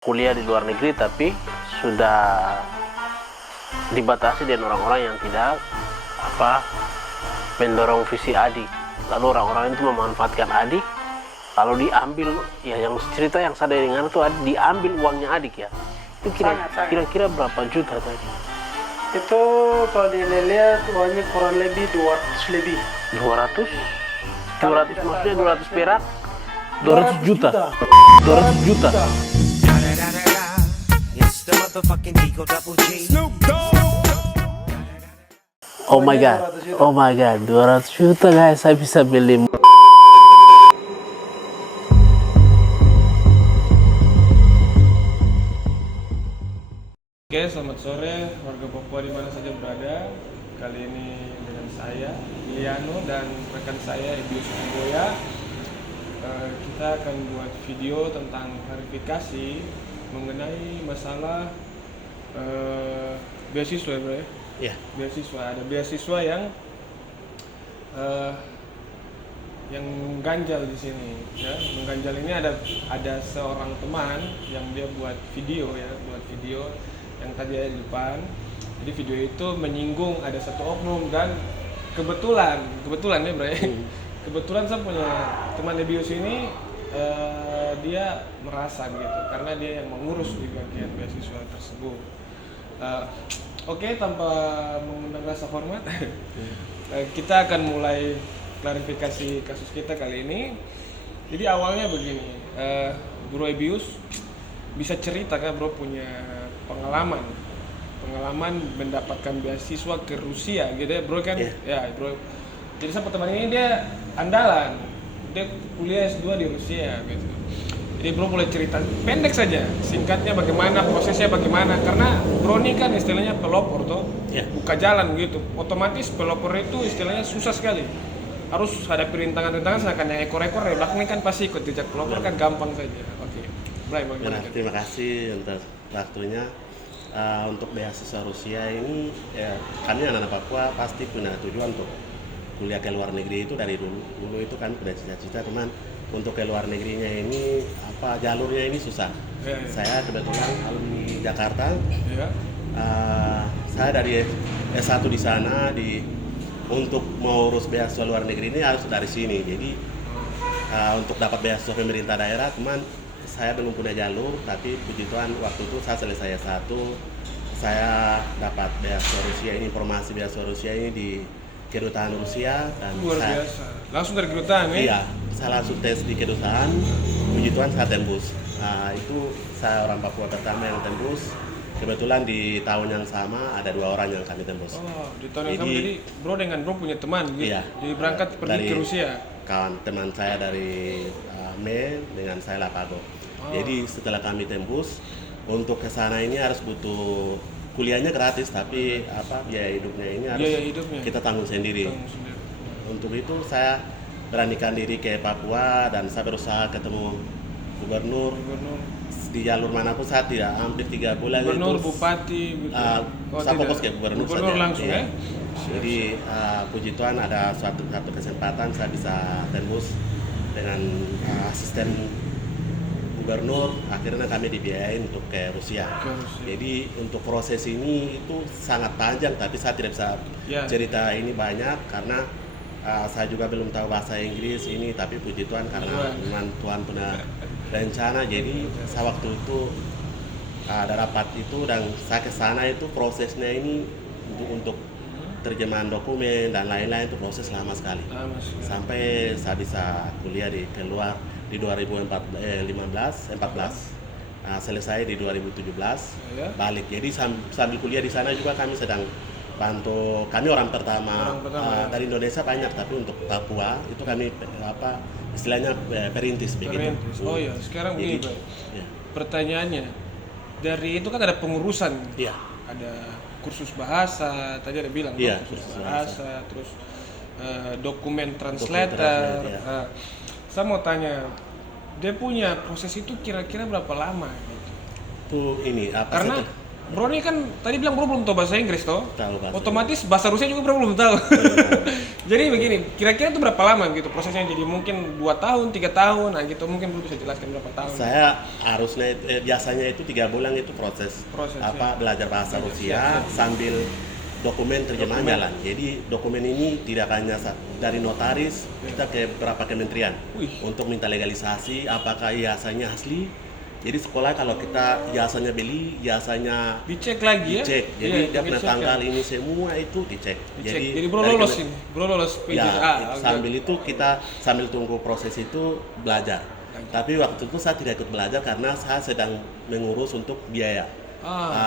kuliah di luar negeri tapi sudah dibatasi dengan orang-orang yang tidak mendorong visi adik. Lalu orang-orang itu memanfaatkan adik, lalu diambil ya, yang cerita yang saya dengar itu diambil uangnya adik ya. Itu kira-kira berapa juta tadi? Itu kalau dilihat uangnya kurang lebih 200 lebih. 200 maksudnya 200 perak? 200 juta. 200 juta. Oh my god, 200 juta guys, saya bisa beli. Oke, selamat sore warga Papua di mana saja berada. Kali ini dengan saya, Liano, dan rekan saya, Ibius Boya. Kita akan buat video tentang klarifikasi mengenai masalah beasiswa, bro ya? Iya. Beasiswa, ada beasiswa yang ganjal di sini, ya. Mengganjal ini ada seorang teman yang dia buat video yang tadi ada di depan. Jadi video itu menyinggung ada satu oknum, dan kebetulan ya bro ya. Kebetulan saya punya teman Debius ini, dia merasa begitu karena dia yang mengurus di bagian beasiswa tersebut. Oke, tanpa mengundang rasa hormat, kita akan mulai klarifikasi kasus kita kali ini. Jadi awalnya begini, Bro Ebius bisa cerita kan bro punya pengalaman mendapatkan beasiswa ke Rusia gitu ya bro kan? Ya bro. Jadi sama teman ini dia andalan, dia kuliah S2 di Rusia gitu. Jadi bro boleh cerita pendek saja, singkatnya bagaimana, prosesnya bagaimana, karena bro ini kan istilahnya pelopor toh, buka jalan gitu. Otomatis pelopor itu istilahnya susah sekali, harus ada rintangan-rintangan, sedangkan yang ekor-ekor ya belakang ini kan pasti ikut jejak pelopor kan gampang saja. Oke, bagaimana? Terima kasih untuk waktunya. Untuk beasiswa Rusia ini ya, kami anak-anak Papua pasti punya tujuan untuk kuliah ke luar negeri itu dari dulu itu kan punya cita-cita, teman. Untuk ke luar negerinya ini jalurnya ini susah. Saya kebetulan alumni Jakarta. Saya dari S1 di sana, untuk mau urus beasiswa luar negeri ini harus dari sini. Jadi untuk dapat beasiswa pemerintah daerah, teman, saya belum punya jalur, tapi puji Tuhan waktu itu saya selesai S1, saya dapat beasiswa Rusia ini, informasi beasiswa Rusia ini di kedutaan Rusia, dan luar biasa. Langsung dari kedutaan ya? Iya, saya langsung tes di kedutaan, puji Tuhan saya tembus. Itu saya orang Papua pertama yang tembus. Kebetulan di tahun yang sama ada 2 orang yang kami tembus. Oh, di tahun yang sama, jadi bro dengan bro punya teman gitu? Iya. Jadi berangkat pergi ke Rusia? Kawan teman saya dari Me dengan saya Lapago. Jadi setelah kami tembus, untuk ke sana ini harus butuh kuliahnya gratis, tapi biaya hidupnya ini harus kita tanggung sendiri. Untuk itu saya beranikan diri ke Papua, dan saya berusaha ketemu gubernur. Di jalur manapun saya tidak, hampir 3 bulan gubernur, itu bupati gitu. Saya fokus ke gubernur saja langsung ya? Jadi puji Tuhan ada satu kesempatan saya bisa tembus dengan asisten gubernur. Akhirnya kami dibiayain untuk ke Rusia. Jadi untuk proses ini itu sangat panjang, tapi saya tidak bisa cerita ini banyak karena saya juga belum tahu bahasa Inggris ini, tapi puji Tuhan karena memang Tuhan punya rencana. Jadi saya waktu itu ada rapat itu, dan saya ke sana itu prosesnya ini untuk terjemahan dokumen dan lain-lain, itu proses lama sekali. Sampai saya bisa kuliah keluar di 2014, selesai di 2017, balik. Jadi sambil kuliah di sana juga kami sedang bantu. Kami orang pertama dari Indonesia banyak, tapi untuk Papua itu kami istilahnya perintis begitu. Oh ya, sekarang begini Pak. Pertanyaannya, dari itu kan ada pengurusan. Ada kursus bahasa, tadi ada bilang kursus bahasa, terus dokumen translator. Saya mau tanya, dia punya proses itu kira-kira berapa lama gitu? Tuh ini karena Bro ini kan tadi bilang bro belum tahu bahasa Inggris toh? Tahu bahasa Otomatis bahasa Rusia juga bro belum tahu. Jadi begini, kira-kira itu berapa lama gitu prosesnya? Jadi mungkin 2 tahun, 3 tahun, nah gitu mungkin bro bisa jelaskan berapa tahun? Saya harusnya biasanya itu 3 bulan itu proses ya. belajar bahasa Rusia sambil dokumen terjemahan jalan. Jadi dokumen ini tidak hanya dari notaris, kita ke beberapa kementerian untuk minta legalisasi apakah ijazahnya asli. Jadi sekolah kalau kita ijazahnya beli, ijazahnya dicek lagi ya. Dicek. Jadi Iya, dia punya dicek tanggal ya. ini semua itu dicek. Jadi bro lolos ini. Bro lolos Ya, PJA. sambil itu kita sambil tunggu proses itu belajar. Tapi waktu itu saya tidak ikut belajar karena saya sedang mengurus untuk biaya.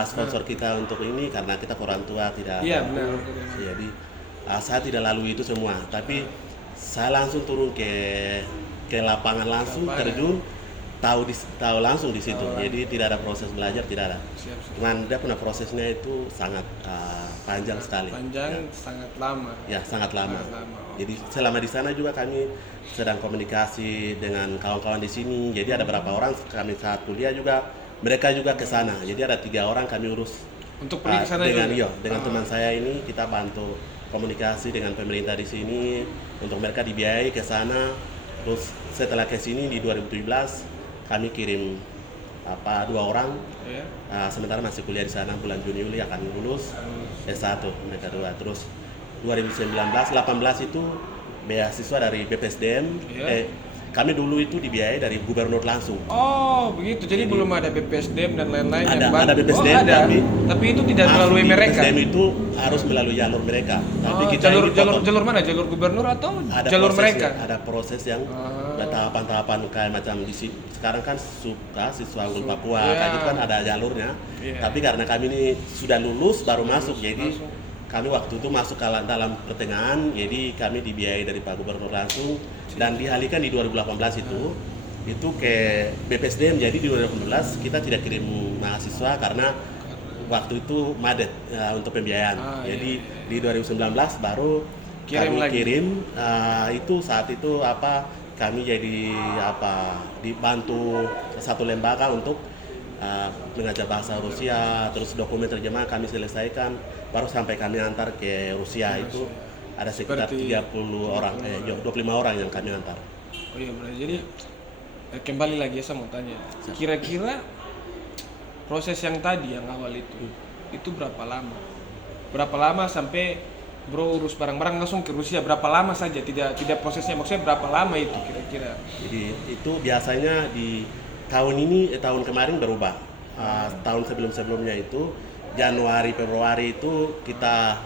Sponsor kita untuk ini karena kita orang tua tidak Iya, benar. Jadi saya tidak lalui itu semua, tapi saya langsung turun ke lapangan langsung terjun tahu langsung di situ. Jadi tidak ada proses belajar, tidak ada. Cuman dia punya prosesnya itu sangat panjang sekali. Panjang, sangat lama. Ya, sangat lama. Jadi selama di sana juga kami sedang komunikasi dengan kawan-kawan di sini. Jadi ada beberapa orang kami saat kuliah juga mereka juga ke sana. Jadi ada 3 orang kami urus untuk pergi ke sana dengan teman saya ini kita bantu komunikasi dengan pemerintah di sini untuk mereka dibiayai ke sana. Terus setelah ke sini di 2017 kami kirim 2 orang. Sementara masih kuliah di sana, bulan Juni Juli akan lulus S1 mereka 2. Terus 2019-18 itu beasiswa dari BPSDM. Kami dulu itu dibiayai dari gubernur langsung. Oh begitu, jadi belum ada BPSDM dan lain-lain yang ada BPSDM, tapi itu tidak melalui mereka. BPSDM itu harus melalui jalur mereka. Tapi kita jalur mana? Jalur gubernur atau ada jalur prosesnya, mereka? Ada proses yang tahapan-tahapan kayak macam di sekarang kan siswa unggul Papua kayak gitu kan ada jalurnya. Tapi karena kami ini sudah lulus baru masuk, jadi kami waktu itu masuk dalam pertengahan, jadi kami dibiayai dari Pak Gubernur langsung dan dialihkan di 2018 itu ke BPSDM. Jadi di 2018 kita tidak kirim mahasiswa karena waktu itu madet untuk pembiayaan. Jadi di 2019 baru kirim itu saat itu kami jadi dibantu satu lembaga untuk mengajar bahasa Rusia, terus dokumen terjemahan kami selesaikan, baru sampai kami antar ke Rusia. Itu ada sekitar 30 orang, 25 orang yang kami antar. Oh iya benar. Jadi kembali lagi saya mau tanya, kira-kira proses yang tadi yang awal itu berapa lama? Berapa lama sampai bro urus barang-barang langsung ke Rusia? Berapa lama saja? Tidak prosesnya, maksudnya berapa lama itu kira-kira? Jadi itu biasanya di tahun kemarin berubah. Tahun sebelumnya itu Januari Februari itu kita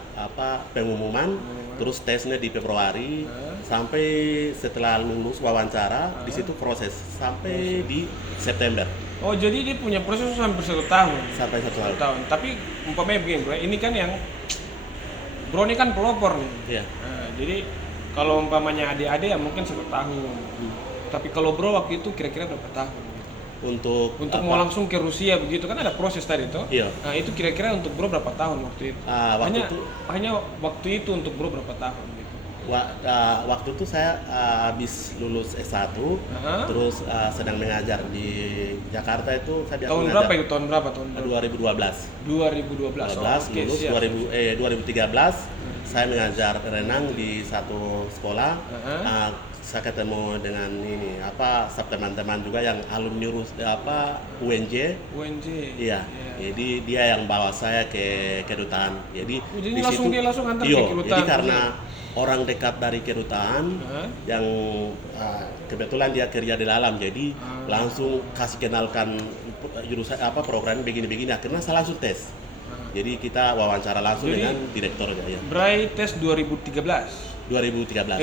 pengumuman, terus tesnya di Februari sampai setelah lulus wawancara di situ proses sampai di September. Oh jadi dia punya proses sampai 1 tahun. Sampai 1 tahun. Tapi umpamanya begini bro, ini kan yang bro ini kan pelopor nih. Iya. Nah, jadi kalau umpamanya adik-adik ya mungkin 1 tahun. Tapi kalau bro waktu itu kira-kira berapa tahun? Untuk mau langsung ke Rusia begitu kan ada proses tadi toh. Iya. Nah itu kira-kira untuk bro berapa tahun waktu itu? Hanya waktu itu untuk bro berapa tahun gitu? Waktu itu saya habis lulus S1, terus sedang mengajar di Jakarta itu saya tahun berapa itu? Tahun berapa? Tahun 2012. 2012. Lulus 2013 saya mengajar renang di satu sekolah. Saya ketemu dengan teman-teman juga yang alumni UNJ. Iya. Jadi dia yang bawa saya ke kedutaan. Jadi di langsung situ dia langsung antar ke kedutaan. Jadi karena orang dekat dari kedutaan yang kebetulan dia kerja di dalam, jadi langsung kasih kenalkan jurusan program begini-begini. Akhirnya saya langsung tes. Jadi kita wawancara langsung dengan direkturnya. Ya. Bray tes 2013. 2013.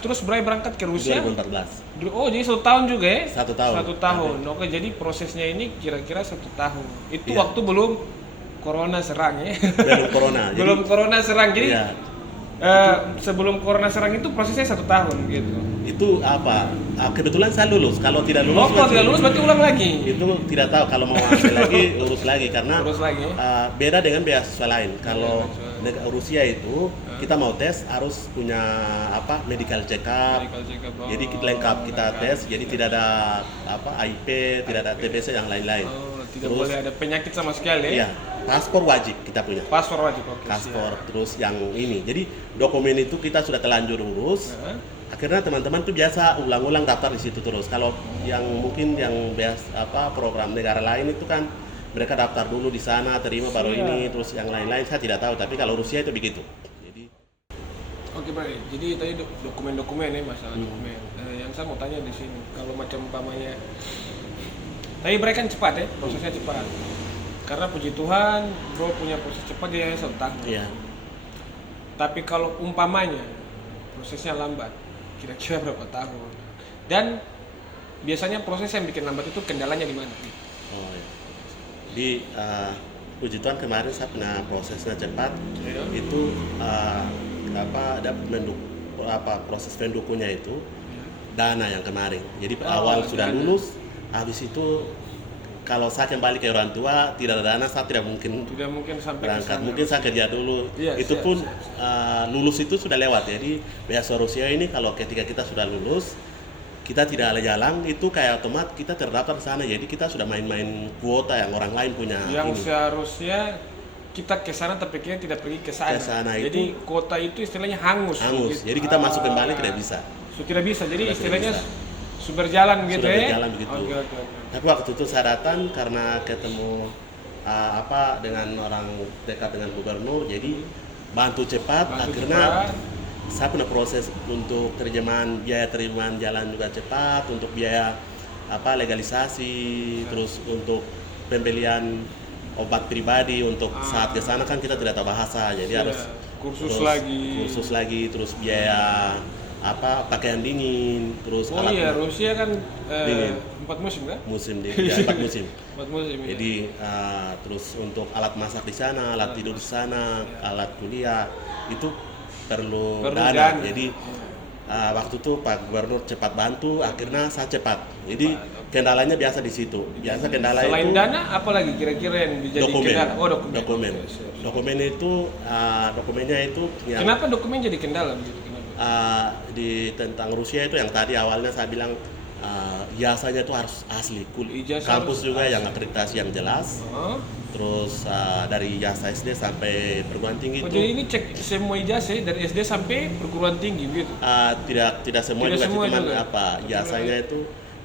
Terus Bray berangkat ke Rusia 2014. Oh jadi 1 tahun juga ya? 1 tahun. 1 tahun. Oke, jadi prosesnya ini kira-kira 1 tahun. Itu waktu belum corona serang ya? Belum corona. Belum corona serang. Jadi sebelum corona serang itu prosesnya 1 tahun gitu. Itu kebetulan saya lulus. Kalau tidak lulus, kalau tidak lulus berarti ulang lagi. Itu tidak tahu. Kalau mau ambil lagi, urus lagi karena beda dengan beasiswa lain. Kalau Rusia itu kita mau tes harus punya medical check up. Jadi lengkap kita tes. Jadi tidak ada IP, tidak ada TBC yang lain-lain. Tidak Terus, boleh ada penyakit sama sekali. iya, paspor wajib kita punya. Paspor wajib, oke. Paspor, siap. terus yang ini. Jadi dokumen itu kita sudah telanjur urus. Nah, Akhirnya teman-teman tuh biasa ulang-ulang daftar di situ terus. Kalau yang mungkin yang biasa program negara lain itu kan mereka daftar dulu di sana, terima baru Iya. ini, terus yang lain-lain saya tidak tahu. Tapi kalau Rusia itu begitu. Jadi oke baik. Jadi tadi dokumen-dokumen ya, masalah dokumen. Yang saya mau tanya di sini, kalau macam umpamanya, tadi mereka kan cepat ya, prosesnya cepat. Karena puji Tuhan, bro punya proses cepat dia hanya 1 tahun. iya. Tapi kalau umpamanya prosesnya lambat, kira-kira berapa tahun? Dan biasanya proses yang bikin lambat itu kendalanya di mana? Oh, iya. Di puji Tuhan kemarin saya pernah prosesnya cepat. Iya. Itu ada proses pendukungnya itu dana yang kemarin. Jadi awal sudah dana. lulus, habis itu kalau saya kembali ke orang tua tidak ada dana, saya tidak mungkin Tidak mungkin sampai ke berangkat. sana. Mungkin saya kerja dulu. Iya, Itu siap, pun siap. lulus itu sudah lewat. Jadi beasiswa Rusia ini kalau ketika kita sudah lulus, kita tidak ada jalan, itu kayak otomatis kita terdaftar di sana. Jadi kita sudah main-main kuota yang orang lain punya. Yang ini. seharusnya kita ke sana tapi kita tidak pergi ke sana. Ke sana Jadi itu kota itu istilahnya hangus. hangus. gitu. Jadi kita masuk kembali tidak bisa. Tidak bisa. Jadi Tidak istilahnya bisa. sumber jalan gitu Sudah ya. berjalan begitu. Oke. Tapi waktu itu saya datang karena ketemu dengan orang dekat dengan gubernur, jadi bantu cepat. Bantu Akhirnya cepat. saya punya proses untuk biaya terjemahan jalan juga cepat, untuk biaya legalisasi, terus untuk pembelian obat pribadi untuk saat ke sana kan kita tidak tahu bahasa, jadi Iya, harus kursus terus lagi, terus biaya pakaian dingin, terus Oh iya, Rusia kan dingin. 4 musim kan? musim dingin, ya, 4 musim. 4 musim. iya. Jadi terus untuk alat masak di sana, alat tidur di sana, alat kuliah itu perlu dana. dana. Jadi waktu itu Pak Gubernur cepat bantu, akhirnya saya cepat. Jadi kendalanya biasa di situ. Biasa kendala Selain itu dana, apa lagi kira-kira yang jadi dokumen. kendala? Oh, dokumen. Dokumen. Oke, siap, siap. Dokumen itu dokumennya itu yang Kenapa dokumen jadi kendala begitu? Kenapa? tentang Rusia itu yang tadi awalnya saya bilang ijazahnya itu harus asli. Ijazah Kampus harus juga asli. yang akreditasi yang jelas. Oh. Terus dari ijazah SD sampai perguruan tinggi Oh, itu jadi ini cek semua ijazah dari SD sampai perguruan tinggi gitu. tidak semua Tidak juga semua cuman juga. ijazahnya itu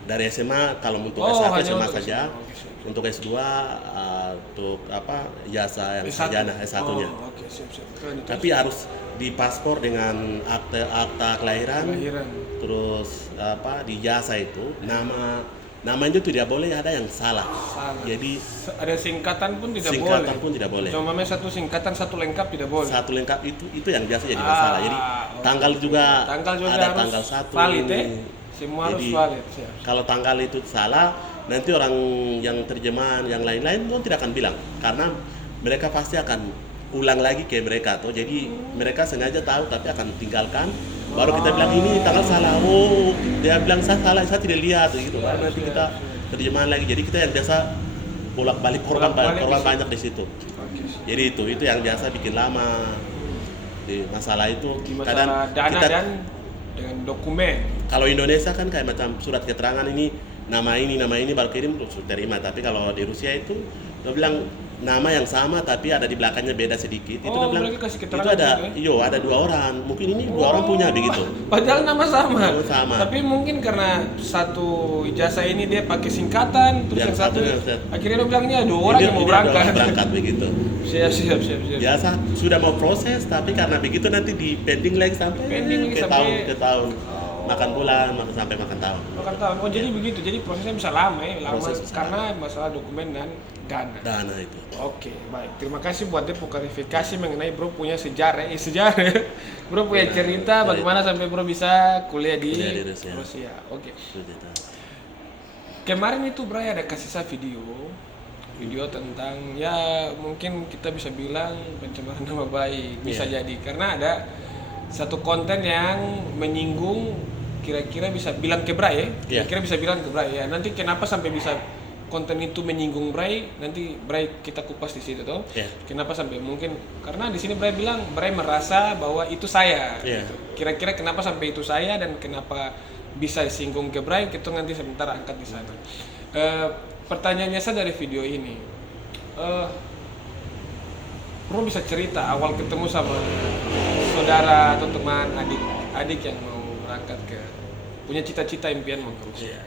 dari SMA kalau untuk Oh, S1 hanya SMA untuk saja. SMA. Oke, siap. Untuk S2 untuk ijazah yang S1. sarjana S1-nya. Oh, oke, siap. Lanjut. Tapi harus di paspor dengan akta kelahiran. Terus di ijazah itu nama itu tidak boleh ada yang salah. Salah. Jadi Ada singkatan pun tidak singkatan boleh. pun tidak boleh. Cuma satu singkatan, satu lengkap tidak boleh. Satu lengkap itu yang biasa jadi masalah. Jadi oke. tanggal juga Tanggal juga ada harus tanggal 1 valid ini. ya. Semua harus Jadi, valid. Siap. Kalau tanggal itu salah, nanti orang yang terjemahan yang lain-lain itu tidak akan bilang karena mereka pasti akan ulang lagi ke mereka tuh. Jadi mereka sengaja tahu tapi akan tinggalkan. Baru kita bilang ini tanggal salah. Oh, dia bilang saya salah, saya tidak lihat gitu. Baru nanti kita terjemahan lagi. Jadi kita yang biasa bolak-balik korban Bolak-balik di situ. banyak di situ. Oke. Jadi itu yang biasa bikin lama. Di masalah itu Di masalah dana dan dengan dokumen. kalau Indonesia kan kayak macam surat keterangan ini nama ini baru kirim terus terima. Tapi kalau di Rusia itu dia bilang nama yang sama tapi ada di belakangnya beda sedikit. Itu dia bilang mereka kasih itu keterangan ada juga ya? ada 2 orang. Mungkin ini 2 orang punya begitu. Padahal nama sama. Nama sama. Tapi mungkin karena satu ijazah ini dia pakai singkatan, terus yang satu akhirnya dia bilang ini ada 2 orang yang mau Ini ada berangkat. orang berangkat begitu. Siap. Biasa sudah mau proses tapi karena begitu nanti di pending lagi sampai Pending lagi ke sampai- tahun. Makan bulan, sampai makan tahun. Makan tahun. Oh jadi begitu. Jadi prosesnya bisa lama ya, lama Proses bisa karena masalah dokumen dan dana. Dana itu. Oke, baik. Terima kasih buat Depo klarifikasi mengenai bro punya sejarah. Bro punya cerita bagaimana sampai bro bisa kuliah di Rusia. Rusia. Oke. Itu cerita. Kemarin itu Bray ada kasih saya video tentang ya mungkin kita bisa bilang pencemaran nama baik bisa jadi karena ada satu konten yang menyinggung kira-kira bisa bilang ke Bray ya kira-kira bisa bilang ke Bray ya nanti kenapa sampai bisa konten itu menyinggung Bray nanti Bray kita kupas di situ tuh kenapa sampai mungkin karena di sini Bray bilang Bray merasa bahwa itu saya gitu. Kira-kira kenapa sampai itu saya dan kenapa bisa disinggung ke Bray kita nanti sebentar angkat di sana. pertanyaannya saya dari video ini, Bro bisa cerita awal ketemu sama saudara atau teman adik yang mau berangkat ke punya cita-cita impian mau ke Rusia.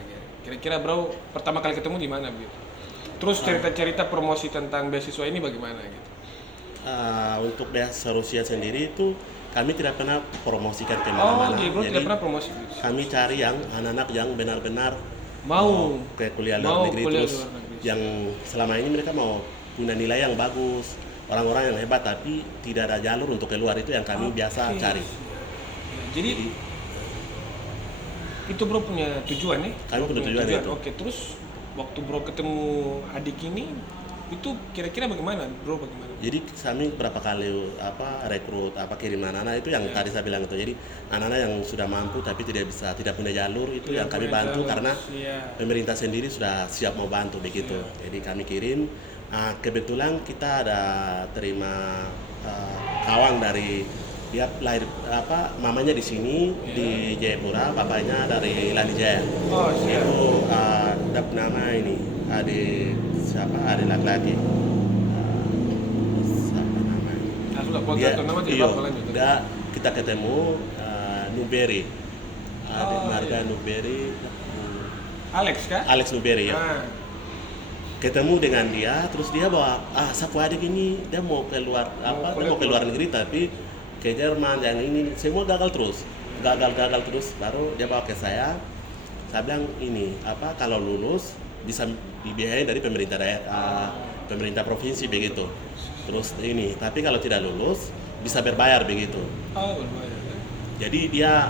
Kira-kira Bro pertama kali ketemu di mana gitu? Terus cerita-cerita promosi tentang beasiswa ini bagaimana gitu? Untuk beasiswa Rusia sendiri itu kami tidak pernah promosikan Oh, kemana-mana. jadi Bro tidak pernah promosi. Kami cari yang anak-anak yang benar-benar Mau ke kuliah mau luar negeri, kuliah terus luar negeri. yang selama ini mereka mau punya nilai yang bagus, orang-orang yang hebat tapi tidak ada jalur untuk keluar, itu yang kami biasa Oke. cari. Jadi itu Bro punya tujuan nih? Kami punya tujuan itu. Oke, terus waktu Bro ketemu adik ini itu kira-kira bagaimana Bro, bagaimana? Jadi kami berapa kali rekrut kirim anak-anak itu yang tadi saya bilang itu. Jadi anak-anak yang sudah mampu tapi tidak punya jalur itu Tidak yang kami punya bantu jalur, karena siap. pemerintah sendiri sudah siap mau bantu begitu. Jadi kami kirim. Kebetulan kita ada terima kawan dari dia lahir mamanya di sini di Jayapura, bapaknya dari Lanijaya. Oh, siap. Itu ada nama ini adik laki-laki. Siapa namanya? Nah, sudah kalau Dia, tahu nama tidak iya, apa-apa lanjut. kita ketemu Nuberi, adik Oh, marga iya. Nuberi, Alex kah? Alex Nuberi ya. Ah, Ketemu dengan dia, terus dia bawa sapu adik ini dia mau keluar dia mau keluar negeri tapi ke Jerman yang ini semua gagal terus, baru dia bawa ke saya bilang ini kalau lulus bisa dibiayai dari pemerintah daerah, pemerintah provinsi begitu. Terus ini, tapi kalau tidak lulus bisa berbayar begitu. oh lumayan. Jadi dia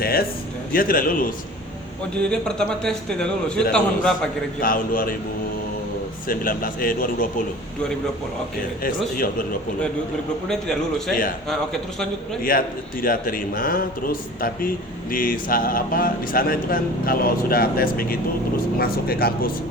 tes, dia tidak lulus. Oh, jadi dia pertama tes tidak lulus. Itu Tidak tahun lulus. berapa kira-kira? Tahun 2020. 2020. Oke. Terus Iya 2020. 2020 dia tidak lulus ya? Iya. Nah, oke, terus lanjut Bro. Dia tidak terima, terus tapi di sana itu kan kalau sudah tes begitu terus masuk ke kampus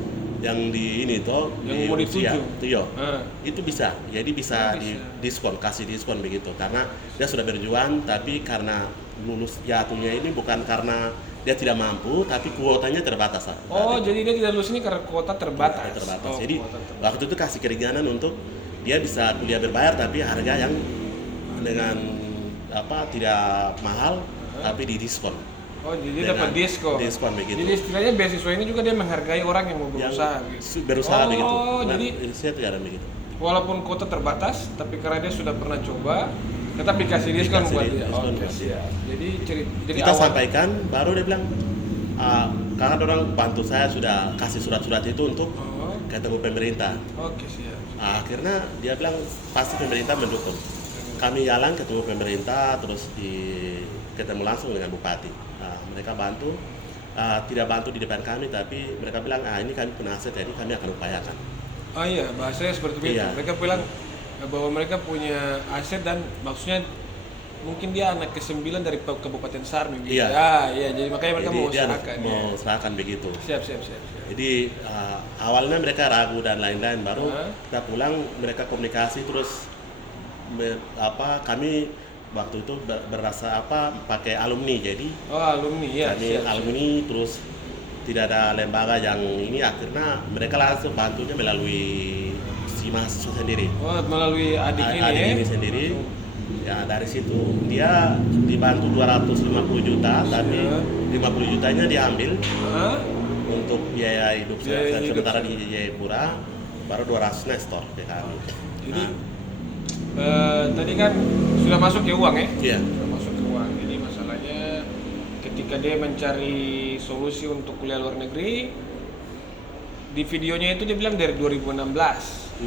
yang di ini toh Yang di mau Rusia, dituju. iya. Ah. Itu bisa, jadi bisa Oh, di bisa. kasih diskon begitu karena dia sudah berjuang tapi karena lulus jatuhnya ini bukan karena dia tidak mampu tapi kuotanya terbatas. Oh, jadi dia tidak lulus ini karena kuota terbatas. Oh, Jadi kuota terbatas. waktu itu kasih keringanan untuk dia bisa kuliah berbayar tapi harga yang dengan tidak mahal tapi di diskon. Oh, jadi Dengan dapat diskon. diskon begitu. Jadi istilahnya beasiswa ini juga dia menghargai orang yang mau Yang berusaha gitu. berusaha Oh, begitu. jadi saya tidak ada begitu. walaupun kuota terbatas, tapi karena dia sudah pernah coba, tetap dikasih diskon Dikasih buat dia. diskon Oke, buat dia. siap. Jadi jadi Kita awal- sampaikan baru dia bilang karena orang bantu saya sudah kasih surat-surat itu untuk Oh, ketemu pemerintah. oke, siap. Akhirnya dia bilang pasti pemerintah mendukung. Kami jalan ketemu pemerintah terus ketemu langsung dengan bupati. Mereka bantu, tidak bantu di depan kami tapi mereka bilang ini kami punya aset jadi kami akan upayakan. Oh iya, bahasanya seperti itu. Iya. Mereka bilang bahwa mereka punya aset dan maksudnya mungkin dia anak ke-9 dari Kabupaten Sarmi. Iya. Iya, jadi makanya mereka Jadi mau dia usahakan. mau serahkan begitu. Siap. Jadi awalnya mereka ragu dan lain-lain, baru Hah? kita pulang mereka komunikasi terus kami waktu itu berasa pakai alumni, jadi Oh, alumni ya. kami alumni terus tidak ada lembaga yang ini, akhirnya mereka langsung bantunya melalui si mahasiswa sendiri. Oh, melalui adik ini Adik ya. ini sendiri. Ya dari situ dia dibantu 250 juta tapi Siap. 50 jutanya diambil Hah? untuk biaya hidup Biaya hidup. sementara di Jayapura, baru 200 store ke kami. Jadi Nah, tadi kan sudah masuk ke uang ya? iya. Sudah masuk ke uang. Jadi masalahnya ketika dia mencari solusi untuk kuliah luar negeri, di videonya itu dia bilang dari 2016,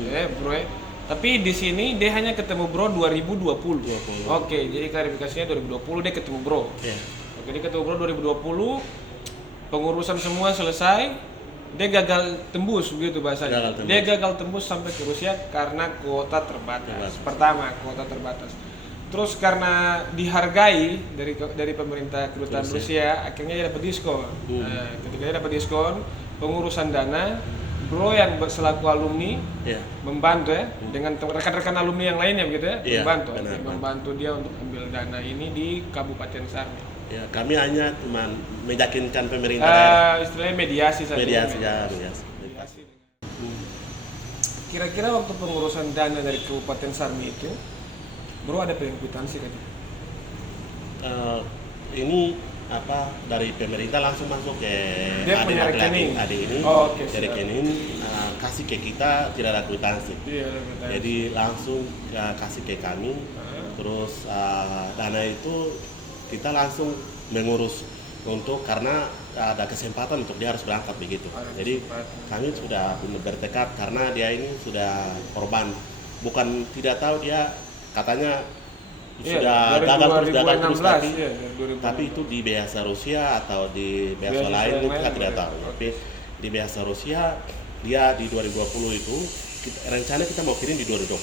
ya bro ya. Tapi di sini dia hanya ketemu bro 2020. Oke, jadi klarifikasinya 2020 dia ketemu bro. Iya. Oke, dia ketemu bro 2020, pengurusan semua selesai, dia gagal tembus begitu bahasanya. Gagal tembus. Dia gagal tembus sampai ke Rusia karena kuota terbatas. Pertama, kuota terbatas. Terus karena dihargai dari pemerintah kedutaan Rusia, akhirnya dia dapat diskon. Nah, ketika dia dapat diskon, pengurusan dana, bro yang selaku alumni Iya. membantu ya dengan rekan-rekan alumni yang lainnya begitu ya, Iya, membantu benar. membantu dia untuk ambil dana ini di Kabupaten Sarmi. Ya, kami hanya cuma meyakinkan pemerintah daerah. Istilahnya mediasi saja. Mediasi ya, mediasi. Mediasi. Kira-kira waktu pengurusan dana dari Kabupaten Sarmi itu, bro ada kwitansi kan? Ini apa dari pemerintah langsung masuk ke Dia punya rekening. adik ini, Oh, oke, ke siap. rekening, kasih ke kita tidak ada kwitansi. Iya, ada kwitansi. Jadi langsung kasih ke kami, terus dana itu kita langsung mengurus untuk karena ada kesempatan untuk dia harus berangkat begitu. Jadi kami sudah bertekad karena dia ini sudah korban, bukan tidak tahu dia katanya sudah dari gagal terus 2016, tapi, iya, dari 2016. tapi itu di Beasiswa Rusia atau di Beasiswa Beasiswa lain yang itu lain, kita tidak iya. tahu. Tapi di Beasiswa Rusia dia di 2020 itu rencana kita mau kirim di 2020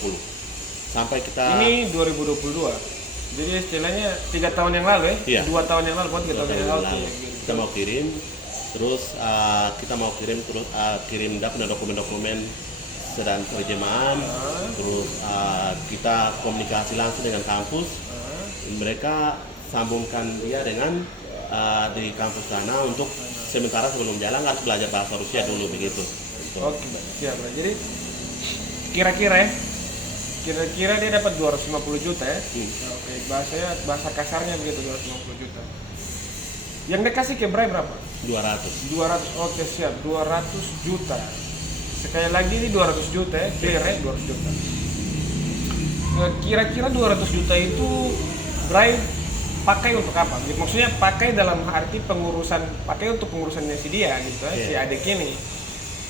sampai kita Ini 2022. Jadi istilahnya 3 tahun yang lalu ya? Iya. 2 tahun yang lalu, bukan 3 tahun yang lalu. kita mau kirim terus kita mau kirim terus kirim punya dokumen-dokumen sedang terjemahan terus kita komunikasi langsung dengan kampus mereka sambungkan dia dengan di kampus sana untuk sementara sebelum jalan harus belajar bahasa Rusia dulu begitu. Oke, siap. Bro. Jadi kira-kira dia dapat 250 juta ya? Oke, bahasa kasarnya begitu 250 juta. Yang dia kasih ke Bray berapa? 200. 200. Oke, siap. 200 juta. Sekali lagi ini 200 juta ya, clear ya 200 juta. Kira-kira 200 juta itu Bray pakai untuk apa? Maksudnya pakai dalam arti pakai untuk pengurusannya si dia gitu ya, si adik ini.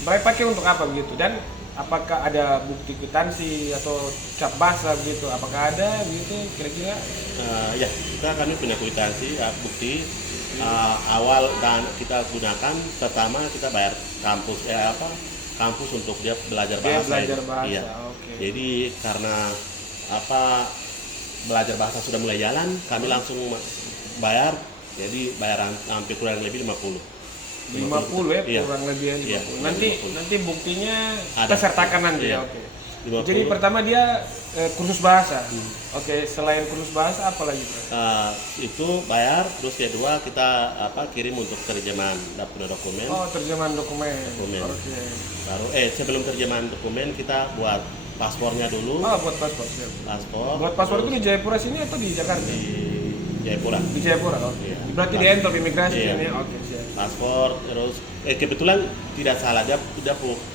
Bray pakai untuk apa begitu? Dan apakah ada bukti kwitansi atau cap basah begitu? Apakah ada begitu kira-kira? Ya, kami punya kwitansi bukti awal dan kita gunakan pertama kita bayar kampus untuk dia belajar bahasa. Iya. Oke. Jadi karena belajar bahasa sudah mulai jalan, kami langsung bayar. Jadi bayaran hampir kurang lebih 50. 50 ya, Iya. kurang lebih 50. Iya, Nanti buktinya Ada. kita sertakan nanti Iya. ya. Oke. 50. Jadi pertama dia kursus bahasa. Oke, selain kursus bahasa apa lagi, Bro? Itu bayar, terus kedua kita kirim untuk terjemahan dokumen. Oh, terjemahan dokumen. Dokumen. Oke. Baru sebelum terjemahan dokumen kita buat paspornya dulu. Oh, buat paspor. Siap. Paspor. Buat paspor itu terus di Jayapura sini atau di Jakarta? di Jayapura. Di Jayapura. Oke. Iya. Berarti di Entop imigrasi Iya. sini. Oke, siap. Paspor terus kebetulan tidak salah dia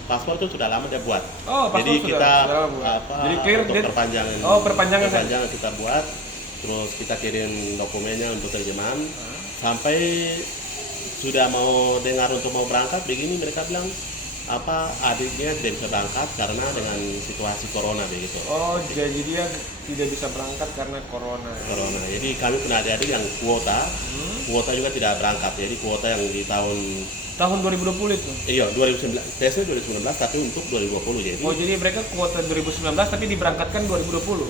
paspor itu sudah lama dia buat. Oh, paspor jadi sudah kita buat. Jadi clear untuk dia- perpanjangan. Oh, perpanjangan kita buat. Terus kita kirim dokumennya untuk terjemahan. Sampai sudah mau dengar untuk mau berangkat begini mereka bilang adiknya tidak bisa berangkat karena dengan situasi corona begitu. Oh, jadi dia tidak bisa berangkat karena corona. Corona. Jadi kami punya adik-adik yang kuota juga tidak berangkat. Jadi kuota yang di Tahun 2020 itu. 2019, tesnya 2019 tapi untuk 2020 jadi. Oh, jadi mereka kuota 2019 tapi diberangkatkan 2020.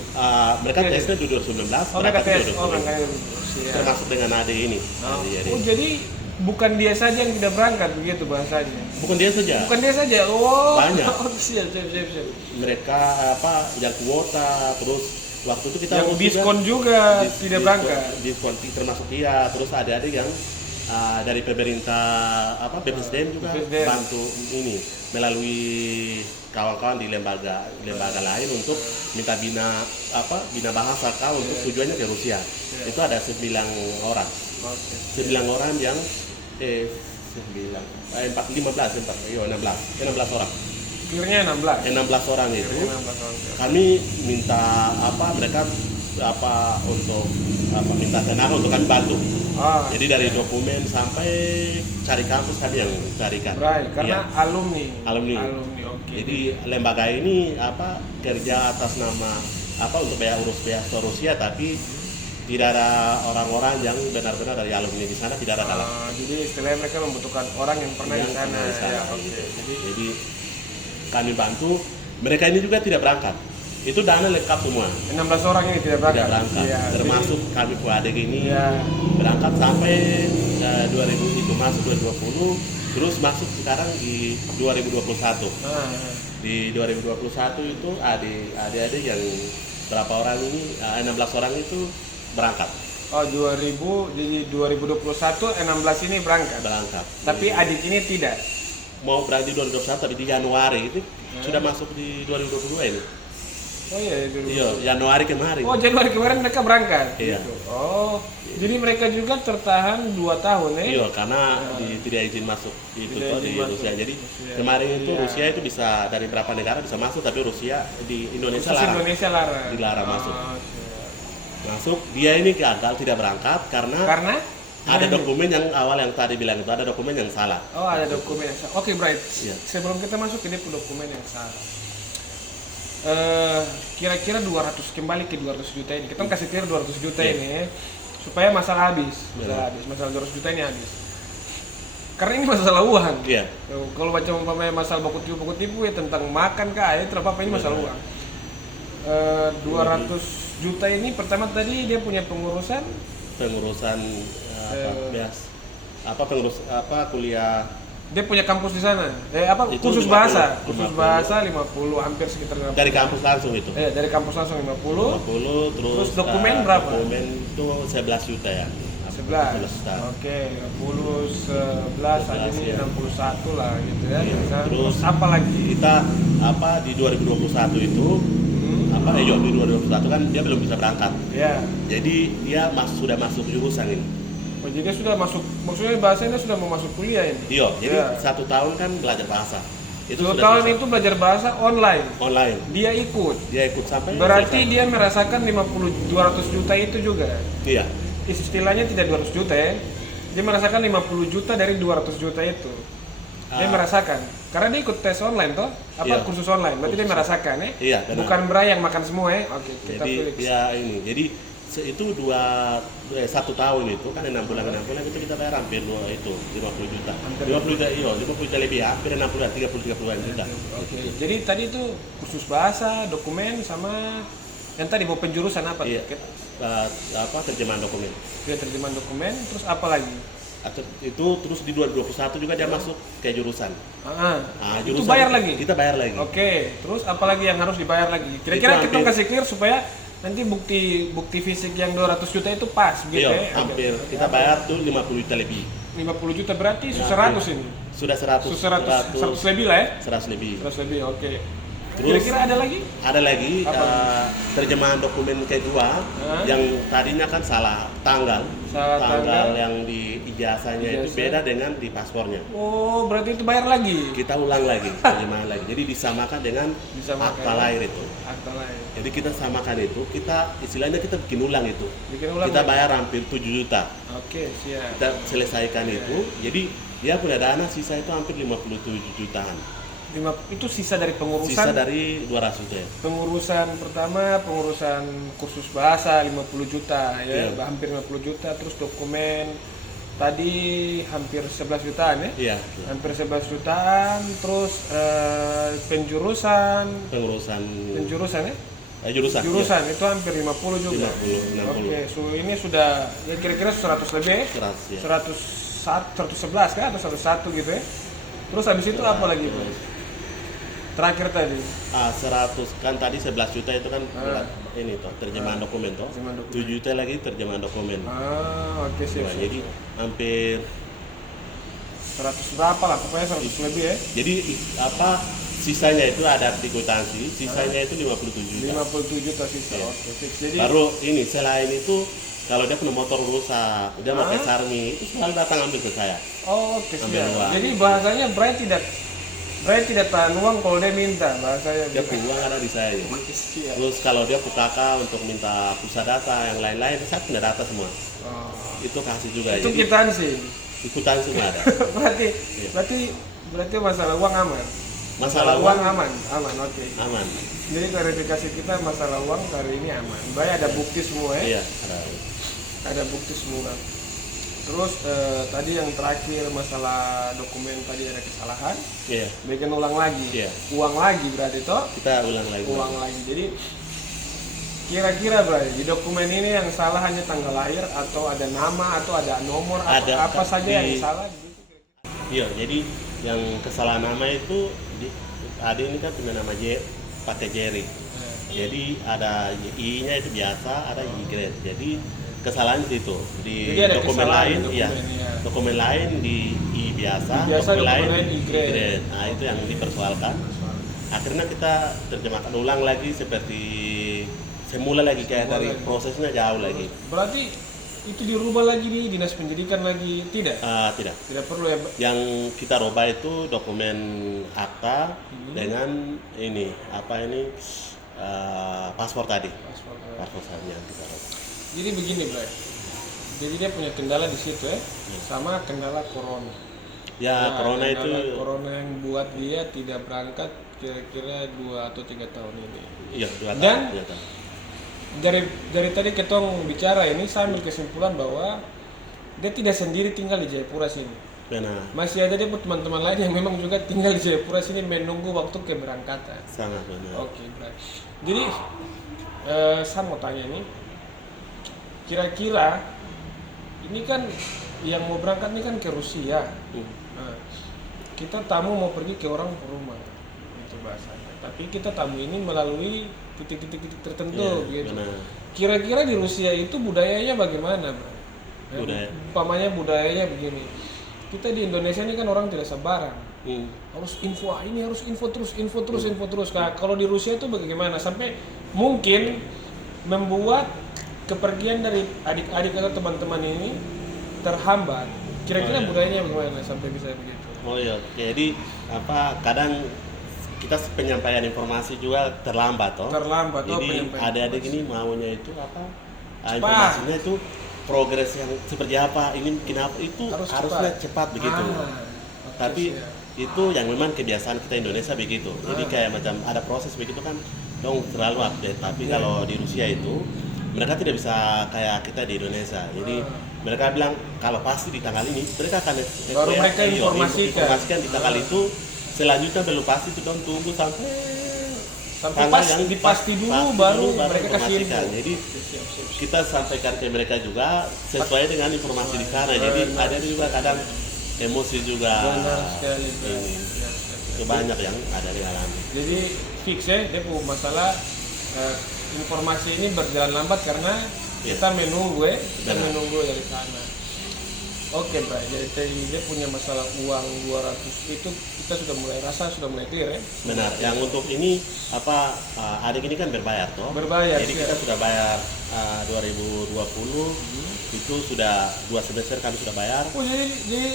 Mereka Iya, tesnya 2019, Oh, mereka berangkatnya tes. Oh, 2020. mereka siap. Termasuk dengan adik ini. Oh, jadi bukan dia saja yang tidak berangkat begitu bahasanya. Bukan dia saja. Bukan dia saja. Oh, Banyak. Oh, siap. Mereka yang kuota terus waktu itu kita Yang urus diskon juga tidak diskon- berangkat. Diskon termasuk dia. Terus adik-adik yang dari pemerintah BPSDM juga BPSDM. bantu ini melalui kawan-kawan di lembaga lain untuk minta bina bahasa untuk tujuannya ke Rusia. Itu ada 9 orang. Oke. 9 orang yang 16 orang. Akhirnya 16. 16 orang itu Akhirnya 16 orang. kami minta mereka untuk minta tenaga untuk kami bantu. Ah, Jadi dari dokumen sampai cari kampus kami yang carikan. Right, karena Iya. alumni. Oke. Jadi lembaga ini kerja atas nama untuk urus beasiswa Rusia tapi tidak ada orang-orang yang benar-benar dari alumni di sana tidak ada dalam. Jadi istilahnya mereka membutuhkan orang yang pernah di sana. Di sana, Ya, oke. gitu. Jadi Jadi kami bantu. Mereka ini juga tidak berangkat. Itu dana lengkap semua. 16 orang ini tidak berangkat. Tidak berangkat. Iya, Termasuk kami adik ini Iya. berangkat sampai 2000 itu masuk 2020 terus masuk sekarang di 2021. Di 2021 itu adik-adik yang berapa orang ini 16 orang itu berangkat. Oh 2000, jadi 2021 16 ini berangkat. Tapi adik ini tidak. Mau berangkat di 2021 tapi di Januari itu sudah masuk di 2022 ini. Oh iya, Iya, Januari kemarin. Oh Januari kemarin mereka berangkat. Iya. Gitu. Oh, jadi mereka juga tertahan 2 tahun ya? Iya, karena tidak izin masuk itu Tidak toh di izin masuk. Rusia. Jadi Rusia. kemarin itu Iya. Rusia itu bisa dari berapa negara bisa masuk, tapi Rusia di Indonesia Khusus larang. Indonesia larang. Dilarang masuk. Oke. Masuk, dia ini gagal tidak berangkat karena Karena ada dokumen yang awal yang tadi bilang itu ada dokumen yang salah. oh ada dokumen yang salah. Oke, Bright. Iya. Sebelum kita masuk ini dokumen yang salah. Kira-kira 200 kembali ke 200 juta ini. Kita kasih clear 200 juta Iya. ini supaya masalah habis. Iya. Masalah 200 juta ini habis. Karena ini masalah uang. Iya. Kalau baca umpamanya masalah baku tipu ya tentang makan kah, ya apa ini masalah uang. 200 juta ini pertama tadi dia punya pengurusan pengurus kuliah dia punya kampus di sana. Itu Kursus 50, bahasa. 50. Kursus bahasa 50 hampir sekitar 50. dari kampus langsung itu. Dari kampus langsung 50. 50 Terus dokumen berapa? Dokumen itu 11 juta ya. 11. juta. Oke, 50 11 aja nih ya. 61 lah gitu ya. Iya. Bisa. Terus apa lagi? Kita di 2021 itu di 2021 kan dia belum bisa berangkat. Ya. Jadi dia sudah masuk jurusan ini. Oh, jadi dia sudah masuk, maksudnya bahasanya sudah mau masuk kuliah ini. Iya, jadi Ya. 1 tahun kan belajar bahasa. Itu 2 sudah tahun selesai. itu belajar bahasa online. Online. Dia ikut. Dia ikut sampai Berarti selesai. dia merasakan 200 juta itu juga. Iya. Istilahnya tidak 200 juta ya. Dia merasakan 50 juta dari 200 juta itu. Dia merasakan. Karena dia ikut tes online toh? Iya. Kursus online. Berarti dia merasakan ya. Iya, benar. Bukan berai yang makan semua ya. Oke, kita Jadi Felix. dia ini. Jadi itu 1 tahun itu kan 6 bulan itu kita bayar hampir 50 juta. Hampir 50 juta iya, 50 juta lebih hampir 60 30 juta. Oke. Jadi tadi itu kursus bahasa, dokumen sama yang tadi mau penjurusan apa? Iya. tuh? Terjemahan dokumen. Dia terjemahan dokumen, terus apa lagi? Itu terus di 2021 juga dia masuk ke jurusan. Itu Jurusan bayar lagi? Kita bayar lagi. Oke, terus apa lagi yang harus dibayar lagi? Kira-kira Itu kita hampir- kasih clear supaya nanti bukti fisik yang 200 juta itu pas gitu Iya, ya. hampir. Kita bayar tuh 50 juta lebih. 50 juta berarti Ya, 100 ini. Sudah 100. 100 lebih lah ya. 100 lebih. 100 lebih, oke. Terus- Kira-kira ada lagi? Ada lagi Apa? terjemahan dokumen kedua yang tadinya kan salah tanggal. Salah tanggal. Yang di ijazahnya itu Ijazah. beda dengan di paspornya. Oh, berarti itu bayar lagi. Kita ulang lagi terjemahan lagi. Jadi disamakan dengan Disamakan. akta lahir itu. Akta lain. Jadi kita samakan itu, istilahnya kita bikin ulang itu. Bikin ulang. Kita ya? bayar hampir 7 juta. Oke, siap. Kita selesaikan itu. Jadi dia punya dana sisa itu hampir 57 jutaan. Itu sisa dari pengurusan. Sisa dari 200 juta ya. Pengurusan pertama, pengurusan kursus bahasa 50 juta ya, Iya. hampir 50 juta, terus dokumen tadi hampir 11 jutaan ya. Iya. Hampir 11 jutaan, terus penjurusan ya. Jurusan. Jurusan itu hampir 50 juga. 50, 60. Oke, ini sudah ya kira-kira 100 lebih. 100 ya. 111 kan atau 101 gitu ya. Terus habis itu apa lagi, Bro? Terakhir tadi. 100 kan tadi 11 juta itu kan ini toh terjemahan dokumen toh. Terjemahan dokumen. 7 juta lagi terjemahan dokumen. Oke, siap. Nah, jadi hampir 100 berapa lah, pokoknya 100 lebih ya. jadi sisanya itu ada di akuntansi, sisanya itu 57 juta. 57 juta sisa. Iya. Oke, fix. Jadi Baru ini selain itu kalau dia punya motor rusak, dia pakai sarmi, itu selalu datang ambil ke saya. oke, Ambil siap. uang. Jadi bahasanya Brian tidak tahan uang kalau dia minta, bahasanya Dia gitu. punya uang ada di saya. Siap. Terus kalau dia ke kakak untuk minta pulsa data yang lain-lain, saya punya data semua. Oh. Itu kasih juga. Itu Jadi kwitansi. ikutan semua ada. berarti, Iya. berarti masalah uang aman. Masalah uang uang aman, oke. aman. Jadi klarifikasi kita masalah uang hari ini aman. Brian ada bukti semua ya. Iya, Ada bukti semua. Terus tadi yang terakhir masalah dokumen tadi ada kesalahan, iya. bikin ulang lagi. Iya. Uang lagi berarti toh? Kita ulang lagi. Uang lagi. Jadi kira-kira berarti di dokumen ini yang salah hanya tanggal lahir atau ada nama atau ada nomor atau Ada, apa saja yang di- salah gitu kira-kira. Iya, jadi yang kesalahan nama itu ada ini kan punya nama pakai Jerry. Jadi ada I-nya itu biasa, ada Y. Jadi kesalahan di situ. Di Jadi ada dokumen kesalahan lain, di iya. dokumen, iya. Dokumen lain di I biasa, Biasa, dokumen lain dokumen lain I grade. grade. Nah, itu yang dipersoalkan. Akhirnya kita terjemahkan ulang lagi seperti semula lagi, kayak Semula dari lagi. prosesnya jauh lagi. Berarti itu dirubah lagi di dinas pendidikan lagi, tidak? Tidak. Tidak perlu ya. Yang kita rubah itu dokumen akta dengan ini paspor tadi. Paspor tadi yang kita rubah. Jadi begini, Bray. Jadi dia punya kendala di situ ya, sama kendala corona. Ya, Nah, corona kendala itu corona yang buat dia tidak berangkat kira-kira 2 atau 3 tahun ini. iya 2 Dan- tahun. 2 tahun. Dari tadi ketong bicara ini, saya ambil kesimpulan bahwa dia tidak sendiri tinggal di Jayapura sini. Benar. Masih ada dia teman-teman lain yang memang juga tinggal di Jayapura sini menunggu waktu keberangkatan. Sangat benar. Oke, Bray. Jadi saya mau tanya ini, kira-kira ini kan yang mau berangkat ini kan ke Rusia. Nah, kita tamu mau pergi ke orang rumah, itu bahasanya. Tapi kita tamu ini melalui titik-titik tertentu, Iya, gitu. benar. Kira-kira di Rusia itu budayanya bagaimana, Bro? Ya, Budaya. umpamanya budayanya begini. Kita di Indonesia ini kan orang tidak sabaran. Harus info ini, harus info terus. Nah, kalau di Rusia itu bagaimana? Sampai mungkin membuat kepergian dari adik-adik atau teman-teman ini terhambat. Kira-kira Oh, iya. budayanya bagaimana sampai bisa begitu? Oh iya, jadi kadang kita penyampaian informasi juga terlambat toh. Terlambat, oh, Jadi penyampaian adik-adik informasi. ini maunya itu Cepat. informasinya itu progres yang seperti apa, ini kenapa itu Harus harusnya cepat begitu. oke, Tapi siap. itu yang memang kebiasaan kita Indonesia begitu. Jadi kayak macam ada proses begitu kan, dong terlalu update. Tapi kalau di Rusia itu mereka tidak bisa kayak kita di Indonesia. Jadi mereka bilang kalau pasti di tanggal ini mereka akan Baru mereka informasikan. di tanggal itu. Selanjutnya belum pasti itu dong tunggu sampai Sampai tanggal pas yang dipasti dulu pasti baru mereka kasih info. informasikan. Jadi Siap. kita sampaikan ke mereka juga sesuai dengan informasi di sana. Jadi ada juga kadang emosi juga. Benar sekali, Bro. Ini. Benar sekali. Itu banyak yang ada di alami. Jadi fix ya, dia punya masalah informasi ini berjalan lambat karena Iya. kita menunggu kita Benar. menunggu dari sana. Oke, Bro. Jadi tadi dia punya masalah uang 200 itu kita sudah mulai clear ya. Benar. Yang untuk ini adik ini kan berbayar toh. Berbayar, Jadi siap. kita sudah bayar 2020 itu sudah 2 semester kami sudah bayar. Oh, jadi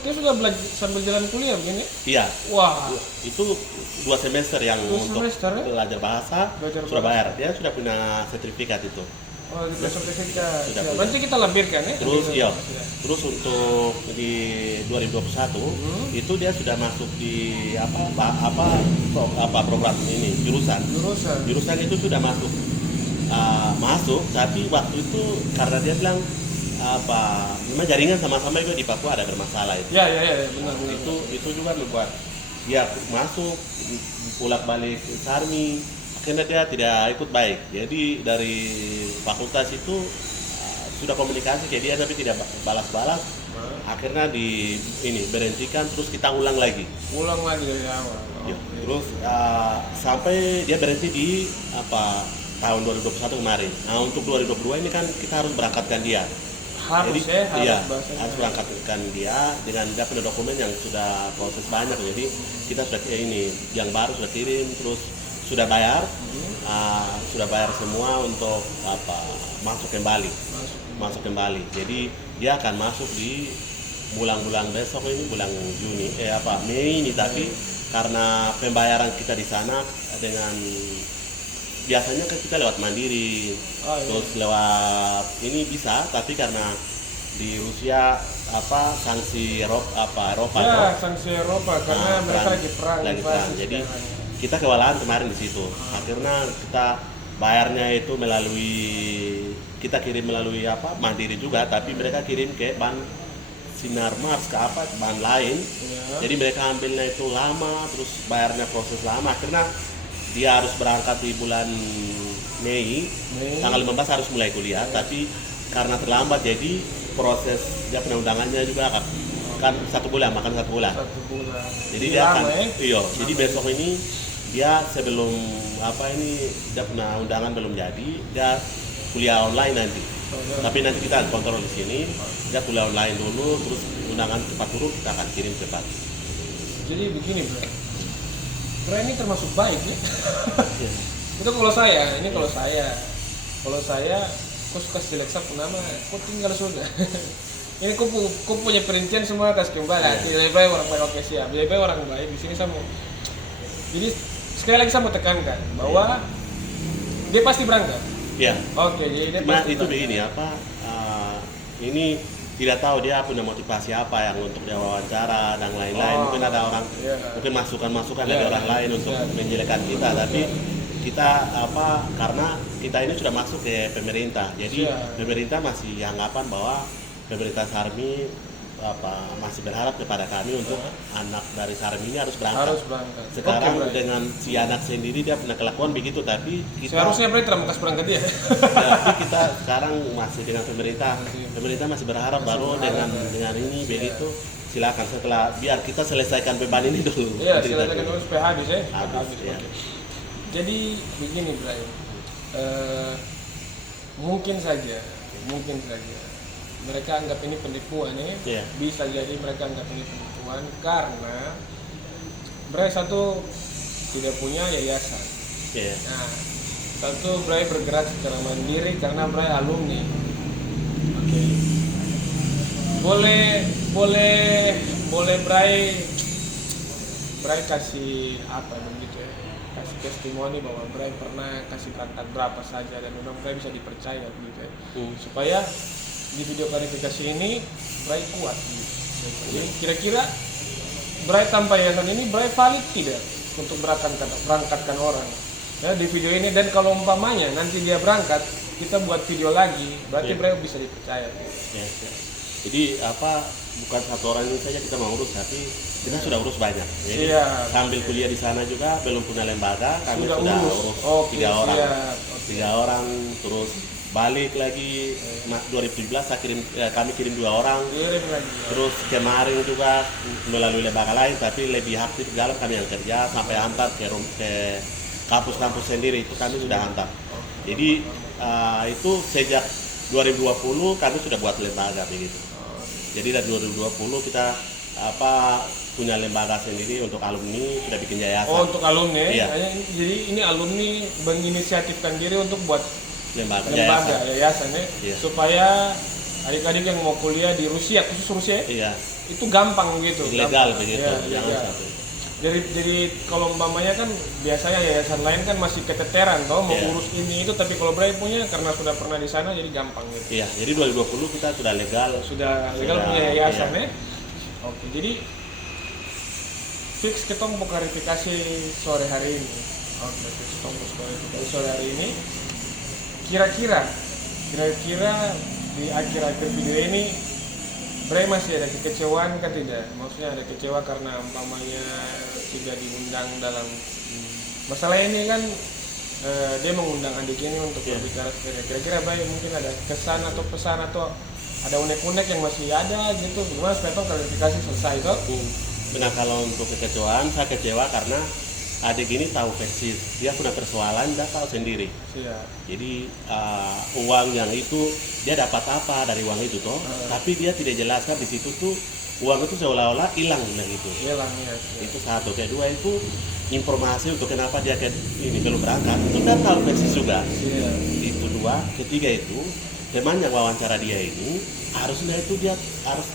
dia sudah belajar sambil jalan kuliah begini? Iya. Wah, Itu 2 semester yang 2 untuk semester, ya? belajar bahasa Belajar sudah bahasa. bayar. Dia sudah punya sertifikat itu. oh di besok kita. Sudah Siap. punya. Nanti kita lampirkan ya. Terus Nanti iya. kita- Terus untuk di 2021 itu dia sudah masuk di program ini jurusan. Jurusan itu sudah masuk tapi waktu itu karena dia bilang memang jaringan sama-sama itu di Papua ada bermasalah itu. Ya, benar. Itu juga membuat dia masuk bolak-balik Sarmi, akhirnya dia tidak ikut baik. Jadi dari fakultas itu sudah komunikasi ke dia tapi tidak balas-balas. Akhirnya berhentikan terus kita ulang lagi. Ulang lagi dari awal. Ya, terus sampai dia berhenti di tahun 2021 kemarin. Nah untuk 2022 ini kan kita harus berangkatkan dia. Harus Harus berangkatkan dia dengan dia punya dokumen yang sudah proses banyak. Jadi kita sudah yang baru sudah kirim, terus sudah bayar, semua untuk masuk kembali. Jadi dia akan masuk di bulan-bulan besok ini, bulan Mei ini, tapi karena pembayaran kita di sana dengan biasanya kan kita lewat mandiri, terus lewat ini bisa, tapi karena di Rusia sanksi Eropa Ya, sanksi Eropa karena mereka lagi perang. Jadi kita kewalahan kemarin di situ. Akhirnya kita bayarnya itu kita kirim melalui mandiri juga, tapi mereka kirim ke bank Sinar Mars bank lain. Ya. Jadi mereka ambilnya itu lama, terus bayarnya proses lama. Akhirnya dia harus berangkat di bulan Mei. Tanggal 15 harus mulai kuliah, tapi karena terlambat jadi proses dia penundangannya juga kan 1 bulan. 1 bulan. Jadi Ini dia akan lama, ya? jadi besok ini dia sebelum dia punya undangan belum jadi, dia kuliah online nanti. Tapi nanti kita kontrol di sini, dia pulau lain dulu, terus undangan cepat turun kita akan kirim cepat. Jadi begini bro, bro ini termasuk baik ya. Iya. Itu kalau saya, kalau saya, kau suka seleksa nama, kau tinggal sudah. Ini kau punya perincian semua kasih kembali. Lebih baik orang baik, oke siap. Lebih baik orang baik di sini sama. Jadi sekali lagi saya mau tekankan bahwa dia pasti berangkat. Iya. Oke, jadi dia Mas pasti itu berangkat. begini ini tidak tahu dia punya motivasi apa yang untuk dia wawancara dan lain-lain. Oh, Mungkin ada orang, iya. mungkin masukan-masukan dari Iya, orang lain untuk iya. menjelekkan kita, tapi kita karena kita ini sudah masuk ke pemerintah, jadi Iya. pemerintah masih anggapan bahwa pemerintah Sarmi masih berharap kepada kami untuk anak dari Sarmi ini harus berangkat. Harus berangkat. Sekarang Oke, Bray. dengan si anak sendiri dia punya kelakuan begitu, tapi kita Seharusnya Bray tidak bekas berangkat dia. tapi kita sekarang masih dengan pemerintah masih berharap Masih baru berharap, dengan ini Iya. begitu, silakan setelah biar kita selesaikan beban ini dulu. Iya, Cerita silakan dulu. dulu supaya habis ya. Habis, ya. Oke. Jadi begini Bray, mungkin saja mereka anggap ini penipuan ya. Iya. Bisa jadi mereka anggap ini penipuan karena Bray satu tidak punya yayasan. Iya. Nah, satu Bray bergerak secara mandiri karena Bray alumni. Oke. Boleh Bray kasih apa begitu ya? Kasih testimoni bahwa Bray pernah kasih berangkat berapa saja dan memang Bray bisa dipercaya begitu ya. Supaya di video klarifikasi ini Bray kuat gitu. Jadi kira-kira Bray tanpa yayasan ini Bray valid tidak untuk berangkatkan orang ya di video ini, dan kalau umpamanya nanti dia berangkat kita buat video lagi berarti Iya. Bray bisa dipercaya. Ya, ya. Jadi bukan satu orang ini saja kita mau urus, tapi kita sudah urus banyak. Jadi Siap. sambil kuliah di sana juga belum punya lembaga, kami Sudah sudah urus. urus Oke, 3 orang. siap. Oke. 3 orang, terus balik lagi 2017 kami kirim 2 orang. Kirim lagi. Terus kemarin juga melalui lembaga lain, tapi lebih aktif dalam kami yang kerja sampai antar ke kampus-kampus sendiri, itu kami sudah antar. Jadi itu sejak 2020 kami sudah buat lembaga begitu. Jadi dari 2020 kita punya lembaga sendiri untuk alumni, sudah bikin yayasan. Oh, untuk alumni. Iya. Jadi ini alumni menginisiatifkan diri untuk buat lembaga yayasan ya, Iya. supaya adik-adik yang mau kuliah di Rusia, khusus Rusia, Iya, itu gampang gitu. ilegal gampang. begitu, Iya, jangan iya. sampai. Jadi kalau umpamanya kan biasanya yayasan lain kan masih keteteran toh mau Iya. urus ini itu, tapi kalau Bray punya karena sudah pernah di sana jadi gampang gitu. Iya, jadi 2020 kita sudah legal. Sudah legal Sudah, punya yayasan iya. ya. Oke, jadi fix kita mau klarifikasi sore hari ini. Oke, fix kita mau klarifikasi sore hari ini. Kira-kira di akhir-akhir video ini Bray masih ada kekecewaan kan tidak? Maksudnya ada kecewa karena umpamanya tidak diundang dalam masalah ini kan, dia mengundang adik ini untuk Iya. berbicara sekali. Kira-kira Bray mungkin ada kesan atau pesan atau ada unek-unek yang masih ada gitu, gimana supaya klarifikasi selesai toh? Benar, kalau untuk kekecewaan, saya kecewa karena adik ini tahu persis, dia punya persoalan, dia tahu sendiri. Siap. Jadi uang yang itu dia dapat apa dari uang itu toh, tapi dia tidak jelaskan di situ tuh uang itu seolah-olah hilang begitu. Hilang ya. Itu satu. Kedua itu informasi untuk kenapa dia ini belum berangkat, itu dia tahu persis juga. Siap. Itu 2. Ketiga itu teman yang wawancara dia ini harusnya itu dia harus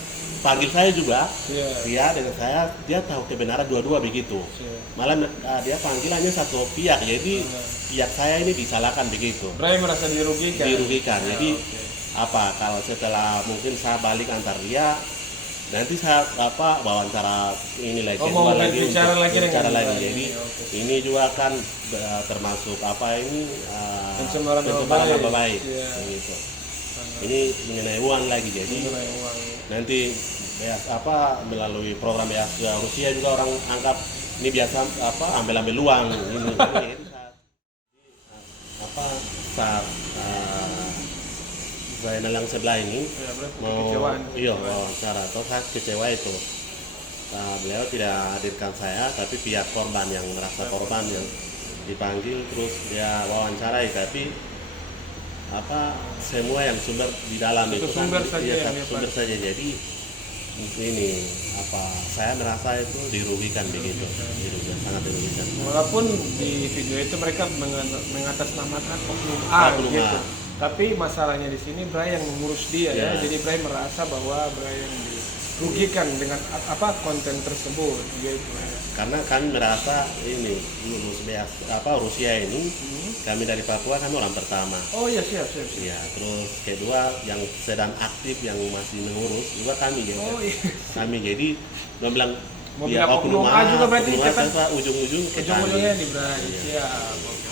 panggil saya juga. Siap. Dia dengan saya, dia tahu kebenaran dua-dua begitu. Siap. Malah dia panggil hanya satu pihak, jadi pihak saya ini disalahkan begitu, Bray merasa dirugikan. dirugikan. Ya, Jadi oke. kalau setelah mungkin saya balik antar dia, nanti saya wawancara ini lagi, Oh, mau kedua lagi bicara untuk lagi dengan bicara lagi. Bray. Jadi Oke. ini juga kan termasuk ini Pencemaran nama nama baik. baik. Iya. Gitu. Ini mengenai uang lagi, jadi Mengenai uang. nanti melalui program beasiswa Rusia juga orang anggap ini biasa ambil uang ini. Jadi saat saya yang sebelah ini Ya, berarti mau kekecewaan. wawancara atau saya kecewa itu, beliau tidak hadirkan saya, tapi pihak korban yang merasa korban yang dipanggil terus dia wawancarai, tapi semua yang sumber di dalam Satu itu sumber kan saja iya, yang satu dia sumber pakai. saja. Jadi ini saya merasa itu dirugikan begitu, dirugikan, sangat dirugikan. Walaupun di video itu mereka mengatasnamakan oknum A Oknum A. gitu. Tapi masalahnya di sini Bray yang mengurus dia ya. Ya. Jadi Bray merasa bahwa Bray yang dirugikan dengan konten tersebut gitu. Karena kami merasa ini Rusia ini, kami dari Papua kami orang pertama. Oh iya, siap. Ya, terus kedua yang sedang aktif yang masih mengurus juga kami ya. Oh iya. Kami jadi bilang Mau ya, bilang oknum A juga berarti oknum A kan? sampai ujung-ujung ke kami. Ujung-ujungnya di Bray. Iya. Siap. Oke.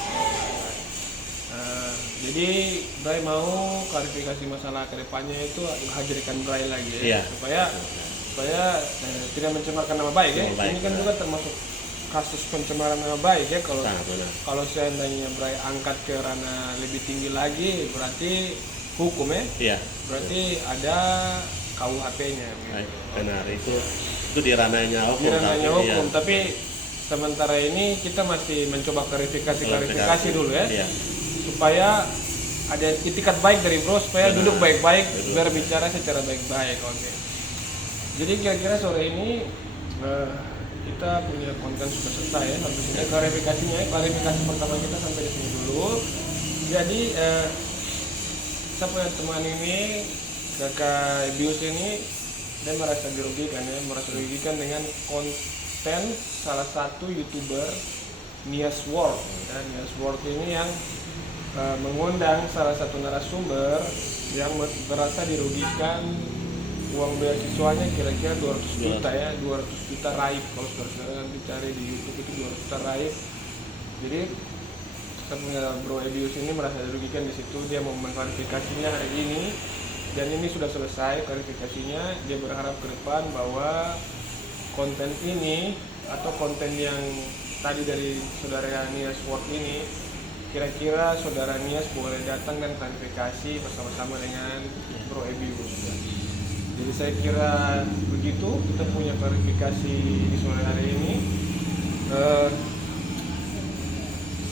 Jadi Bray mau klarifikasi masalah kedepannya itu hadirkan Bray lagi ya, Iya. supaya tidak mencemarkan nama baik ya. Nama baik, Ini kan benar. juga termasuk kasus pencemaran nama baik ya. Sangat benar. Kalau seandainya Bray angkat ke ranah lebih tinggi lagi, berarti hukum ya. Iya. Berarti ada KUHP-nya. Baik, benar itu di ranahnya hukum. Di ranahnya tapi, hukum, iya. tapi sementara ini kita masih mencoba klarifikasi dulu ya. Iya. Supaya ada itikat baik dari Bro, supaya Benar. duduk baik-baik, Duduk. berbicara secara baik-baik. Oke. Jadi kira-kira sore ini kita punya konten sudah selesai ya sampai sini. Klarifikasi pertama kita sampai di sini dulu. Jadi saya punya teman ini, kakak Bius ini, dia merasa dirugikan dengan konten salah satu YouTuber Nias World. Nias World ini yang mengundang salah satu narasumber yang berasa dirugikan uang beasiswanya kira-kira 200 juta ya, 200 juta raib. Kalau saudara nanti cari di YouTube itu 200 juta raib. Jadi saya punya Bro Edius ini merasa dirugikan di situ. Dia mau mengklarifikasinya hari ini dan ini sudah selesai klarifikasinya. Dia berharap ke depan bahwa konten ini atau konten yang tadi dari saudara Nias World ini, kira-kira saudara Nias boleh datang dan klarifikasi bersama-sama dengan Bro Edius. Jadi saya kira begitu, kita punya klarifikasi di sore hari ini.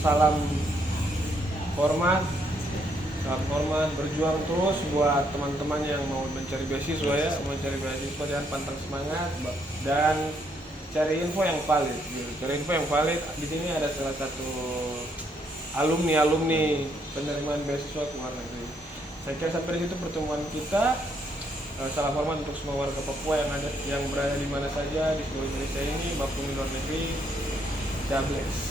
Salam hormat, berjuang terus buat teman-teman yang mau mencari beasiswa ya, jangan pantang semangat dan cari info yang valid. Di sini ada salah satu alumni penerimaan beasiswa ke luar negeri. Saya kira sampai di situ pertemuan kita. Salam hormat untuk semua warga Papua yang berada di mana saja di seluruh Indonesia ini maupun di luar negeri. God bless.